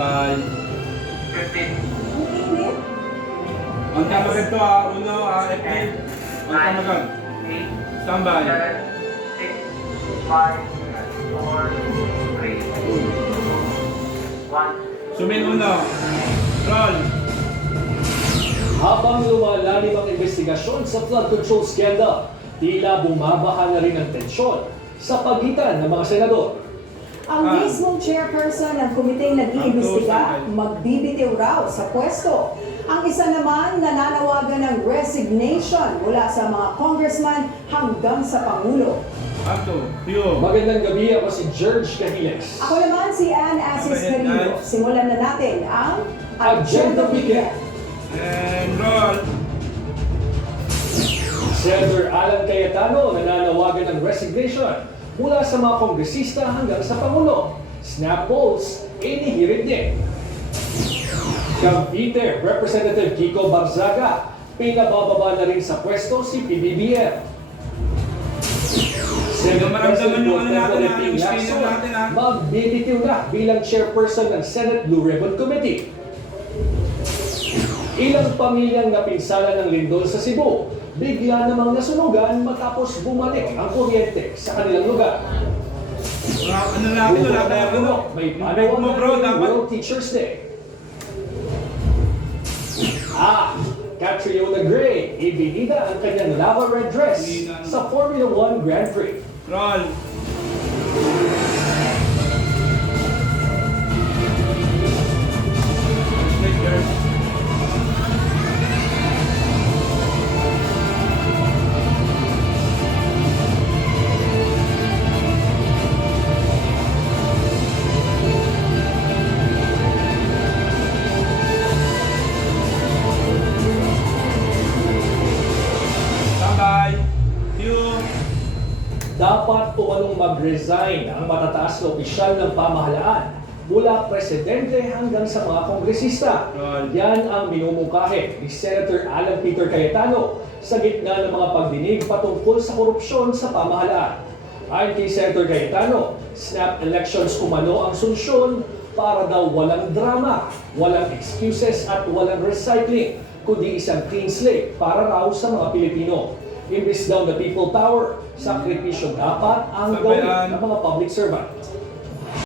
Standby. 15, Ang init. Ang tamagan to uno, FP. Ang tamagan. 8, Standby. 7, 6, 5, 4, 3, 1. Sumin uno. Roll. Habang lumalalim ang investigasyon sa flood control scandal, tila bumabaha na rin ang tensyon sa pagitan ng mga senador. Ang mismong chairperson ng komiteng nag-iimbestiga magbibitiw raw sa pwesto. Ang isa naman nananawagan ng resignation mula sa mga congressman hanggang sa Pangulo. Anto. Pio. Magandang gabi, ako si George Cahiles. Ako naman si Ann Asis Carrillo. Simulan na natin ang Agenda Weekend. And roll. Senator Alan Cayetano nananawagan ng resignation mula sa mga kongresista hanggang sa Pangulo. Snap polls, inihirit din. Cavite, Representative Kiko Barzaga, pinabababa na rin sa pwesto si PBBM. Senate maramdaman yung ano natin, President yung Ping screener Lacson, natin, magbibitiw na bilang chairperson ng Senate Blue Ribbon Committee. Ilang pamilyang napinsala ng lindol sa Cebu, bigla namang nasunugan matapos bumalik ang kuryente sa kanilang lugar. Ano natin, wala tayong ano. May Yung bag mo bro, panawagan ng dapat. World Teachers Day. Catriona Gray, ibinida ang kanyang lava red dress sa Formula 1 Grand Prix. Roll. Standby. Pio. Dapat umanong mag-resign ang matataas na opisyal ng pamahalaan mula presidente hanggang sa mga kongresista. Yan ang minumungkahi ni Senator Alan Peter Cayetano sa gitna ng mga pagdinig patungkol sa korupsyon sa pamahalaan. Ayon kay Senator Cayetano, snap elections umano ang solusyon para daw walang drama, walang excuses at walang recycling, kundi isang clean slate para raw sa mga Pilipino. Imbis daw na people power, sakripisyo dapat ang gawin ng mga public servant.